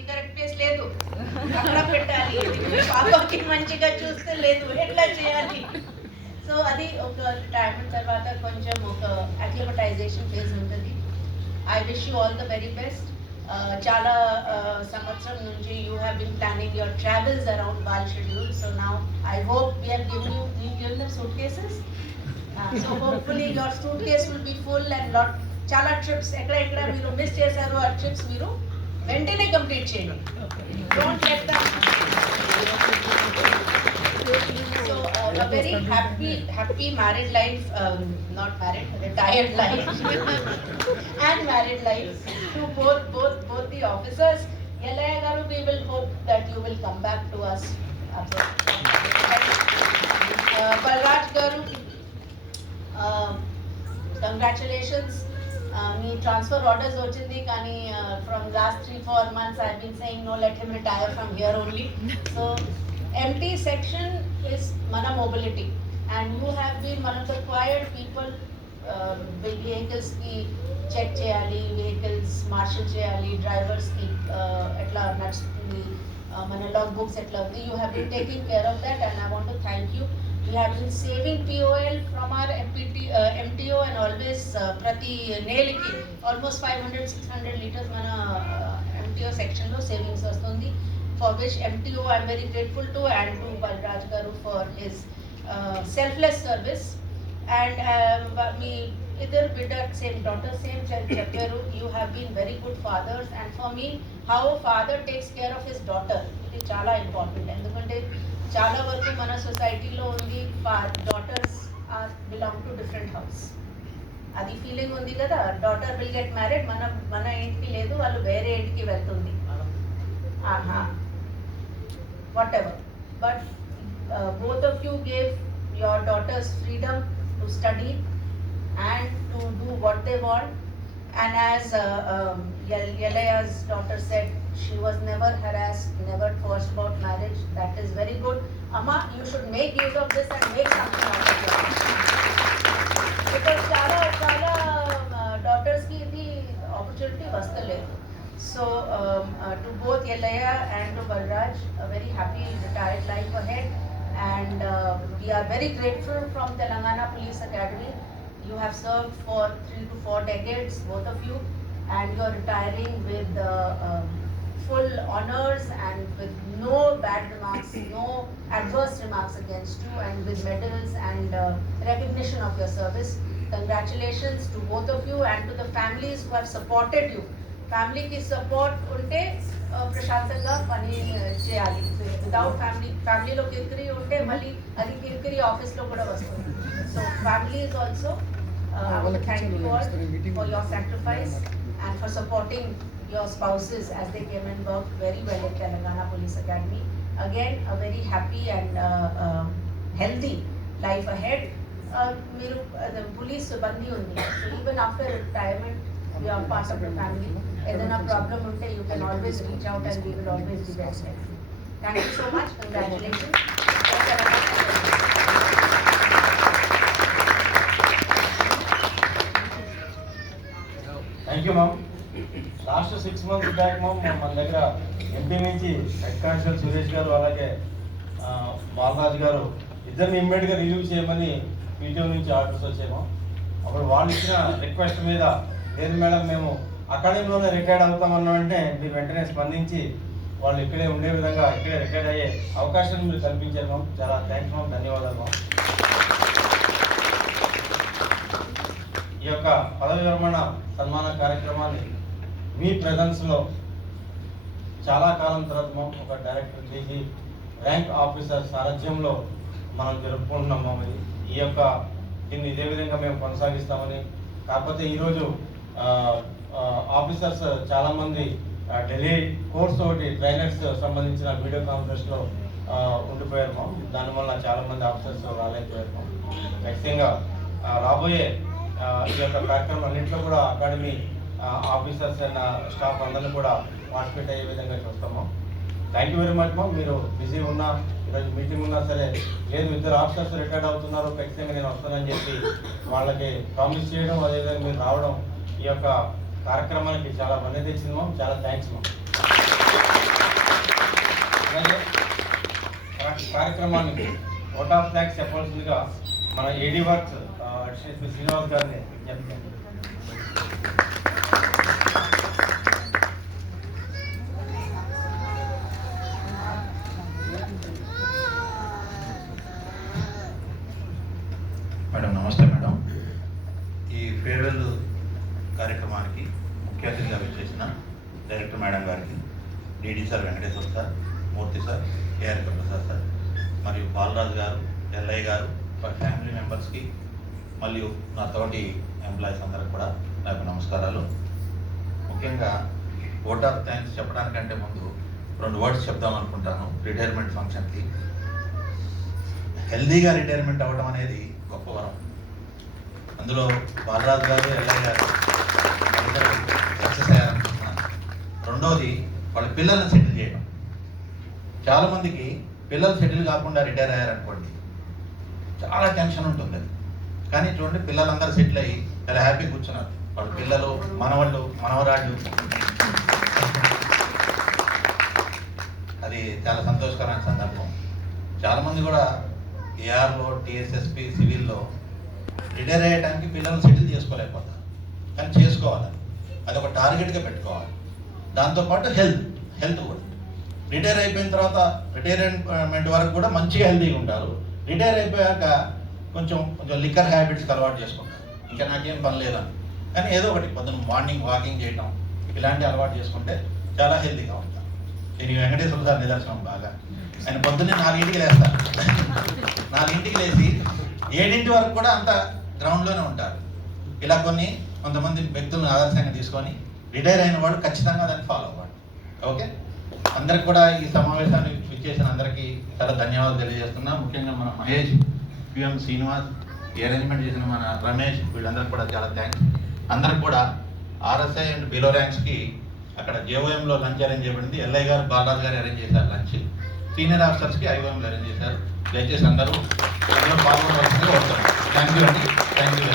ఇది correct place లేదు, అక్కడ పెట్టాలి, పాపకి మంచిగా చూస్తే లేదు, ఎట్లా చేయాలి. సో అది ఒక రిటైర్మెంట్ తర్వాత కొంచెం ఒక అక్లిమటైజేషన్ ఫేజ్ ఉంటుంది. I wish you all the very best. చాలా సంవత్సరం నుంచి you have been planning your travels around ball schedule. So now I hope we have given them suit cases. So hopefully your suit case will be full and lot. చాలా trips ఎక్కడ మీరు miss చేశారు, ఆ trips మీరు వెంటనే complete చేయండి. Don't let them. So a very happy married life, not married, retired life and married life to both the officers. Yellaya garu, we will hope that you will come back to us. Balraj garu, congratulations. Me transfer orders ochindi kani from last 3-4 months I have been saying no, let him retire from here only. So MT section is mana mobility, and you have been one of the quiet people. Vehicles ki check cheyali, vehicles marshal cheyali, drivers ki etla nastundi, mana log books etla undi. You have been taking care of that, and I want to thank you. We have been saving POL from our MTO, and always prati nail ki almost 500-600 liters mana MTO section lo savings vastundi, for which MTO I am very grateful to, and to Balraj garu for his selfless service. And me idhar bidda same daughter same chepparu, you have been very good fathers, and for me how a father takes care of his daughter, ఇది చాలా important. ఎందుకంటే చాలా వరకు మన సొసైటీలో ఉంది, daughters are belong to different house. అది feeling ఉంది కదా, డాటర్ విల్ గెట్ మ్యారీడ్, మన ఇంటికి లేదు, వాళ్ళు వేరే ఇంటికి వెళ్తుంది. Whatever, but both of you gave your daughters freedom to study and to do what they want. And as Yelaya's daughter said, she was never harassed, never forced about marriage. That is very good. Amma, you should make use of this and make something out of it, because chala daughters ki the opportunity vastaledu. So to both Yelaya and to Balraj, a very happy retired life ahead, and we are very grateful from Telangana Police Academy. You have served for 3 to 4 decades, both of you, and you are retiring with full honors and with no bad remarks, no adverse remarks against you, and with medals and recognition of your service. Congratulations to both of you, and to the families who have supported you. Family కి support ఉంటే ప్రశాంతంగా పని చేయాలి. Without ఫ్యామిలీలో కిరికిరి ఉంటే మళ్ళీ అది కిరికిరి ఆఫీస్లో కూడా వస్తుంది. So family is also thank you all for your sacrifice and for supporting your spouses as they came and worked very well at Telangana Police Academy. Again, a very happy and healthy life ahead. Meeru police bandi undi, so even after retirement you are part of the family. Edana problem unte you can always reach out, and we will always be there. Thank you so much. Congratulations. Thank you, ma'am. Last 6 months back, ma'am, మన దగ్గర MP నుంచి head constable Suresh గారు అలాగే బాలరాజ్ గారు ఇద్దరిని ఇమ్మీడియట్గా relieve చేయమని PTO నుంచి ఆర్డర్స్ వచ్చాయి మ్యామ్. అప్పుడు వాళ్ళు ఇచ్చిన రిక్వెస్ట్ మీద లేదు మేడం మేము అకాడమీలోనే రిటైర్డ్ అవుతామన్నామంటే మీరు వెంటనే స్పందించి వాళ్ళు ఇక్కడే ఉండే విధంగా ఇక్కడే రిటైర్డ్ అయ్యే అవకాశాన్ని మీరు కల్పించారు మ్యామ్. చాలా థ్యాంక్స్ మ్యామ్, ధన్యవాదాలు మ్యామ్. ఈ యొక్క పదవి విరమణ సన్మాన కార్యక్రమాన్ని మీ ప్రెజెన్స్లో చాలా కాలం తర్వాత ఒక డైరెక్టర్ డీజీ ర్యాంక్ ఆఫీసర్ సారథ్యంలో మనం జరుపుకుంటున్నాం మ్యామ్. ఈ యొక్క దీన్ని ఇదే విధంగా మేము కొనసాగిస్తామని, కాకపోతే ఈరోజు ఆఫీసర్స్ చాలామంది ఢిల్లీ కోర్స్ ఒకటి ట్రైనర్స్ సంబంధించిన వీడియో కాన్ఫరెన్స్లో ఉండిపోయారు మ్యామ్. దానివల్ల చాలామంది ఆఫీసర్స్ రాలేకపోయారు మ్యామ్. ఖచ్చితంగా రాబోయే ఈ యొక్క కార్యక్రమం అన్నింటిలో కూడా అకాడమీ ఆఫీసర్స్ అండ్ స్టాఫ్ అందరినీ కూడా పార్టిసిపేట్ అయ్యే విధంగా చూస్తాము. Thank you very much ma'am. మీరు బిజీ ఉన్నా, ఈరోజు మీటింగ్ ఉన్నా సరే, లేదు 2 ఆఫీసర్స్ రిటైర్డ్ అవుతున్నారు ఖచ్చితంగా నేను వస్తానని చెప్పి వాళ్ళకి ప్రామిస్ చేయడం, అదేవిధంగా మీరు రావడం ఈ యొక్క కార్యక్రమానికి చాలా వన్నె తెచ్చింది మ్యామ్. చాలా థ్యాంక్స్ మ్యామ్. కార్యక్రమానికి ఓట్ ఆఫ్ థ్యాంక్స్ చెప్పాల్సిందిగా మన ఏడీ వర్క్స్ అడిషనల్ శ్రీనివాస్ గారిని విజ్ఞప్తి. మేడం నమస్తే మేడం. ఈ ఫేర్వెల్ కార్యక్రమానికి ముఖ్య అతిథిగా విచ్చేసిన డైరెక్టర్ మేడం గారికి, డిడి సార్ వెంకటేశ్వర సార్, మూర్తి సార్, కేఆర్ ప్రసాద్ సార్, మరియు బాలరాజు గారు, ఎల్ఐ గారు, ఫ్యామిలీ మెంబర్స్కి, మరియు నా తోటి ఎంప్లాయీస్ అందరికి కూడా నాకు నమస్కారాలు. ముఖ్యంగా ఓట్ ఆఫ్ థ్యాంక్స్ చెప్పడానికంటే ముందు 2 వర్డ్స్ చెప్దాం అనుకుంటాను. రిటైర్మెంట్ ఫంక్షన్కి హెల్దీగా రిటైర్మెంట్ అవ్వడం అనేది గొప్ప వరం. అందులో బాలరాజు గారు, ఎల్ఐ గారు సక్సెస్ అయ్యారనుకుంటున్నాను. రెండోది వాళ్ళ పిల్లల్ని సెటిల్ చేయడం. చాలామందికి పిల్లలు సెటిల్ కాకుండా రిటైర్ అయ్యారనుకోండి, చాలా టెన్షన్ ఉంటుంది. కానీ చూడండి, పిల్లలందరూ సెటిల్ అయ్యి చాలా హ్యాపీ కూర్చున్నారు. వాళ్ళ పిల్లలు, మనవాళ్ళు, మనవరాళ్ళు, అది చాలా సంతోషకరమైన సందర్భం. చాలామంది కూడా ఏఆర్ఓ, టీఎస్ఎస్పి, సివిల్లో రిటైర్ అయ్యడానికి పిల్లల్ని సెటిల్ చేసుకోలేకపోతారు. కానీ చేసుకోవాలి, అది ఒక టార్గెట్గా పెట్టుకోవాలి. దాంతోపాటు హెల్త్ కూడా రిటైర్ అయిపోయిన తర్వాత రిటైర్మెంట్ వరకు కూడా మంచిగా హెల్తీగా ఉంటారు. రిటైర్ అయిపోయాక కొంచెం లిక్కర్ హ్యాబిట్స్కి అలవాటు చేసుకుంటారు. ఇంకా నాకేం పని లేదని, కానీ ఏదో ఒకటి పొద్దున్న మార్నింగ్ వాకింగ్ చేయడం, ఇలాంటి అలవాటు చేసుకుంటే చాలా హెల్తీగా ఉంటారు. నేను వెంకటేశ్వర సార్ నిదర్శనం. బాగా ఆయన పొద్దున్నే 4ంటికి లేస్తారు. 4ంటికి లేచి 7 వరకు కూడా అంత గ్రౌండ్లోనే ఉంటారు. ఇలా కొంతమంది వ్యక్తులను ఆదర్శంగా తీసుకొని రిటైర్ అయిన వాడు ఖచ్చితంగా దాన్ని ఫాలో అవ్వాలి. ఓకే, అందరికి కూడా ఈ సమావేశాన్ని ఇచ్చేసిన అందరికీ చాలా ధన్యవాదాలు తెలియజేస్తున్నా. ముఖ్యంగా మన మహేష్, పిఎం శ్రీనివాస్, ఈ అరేంజ్మెంట్ చేసిన మన రమేష్, వీళ్ళందరికీ కూడా చాలా థ్యాంక్స్. అందరికి కూడా ఆర్ఎస్ఐ అండ్ బిలో ర్యాంక్స్కి అక్కడ జేఓఎంలో లంచ్ అరేంజ్ చేయబడింది. ఎల్ఐ గారు, బాలరాజు గారు అరేంజ్ చేశారు లంచ్. సీనియర్ ఆఫీసర్స్కి ఐఓఎంలో అరేంజ్ చేశారు. దయచేసి అందరూ పాల్గొనవలసిందిగా వస్తారు. థ్యాంక్ యూ అండి. Thank you.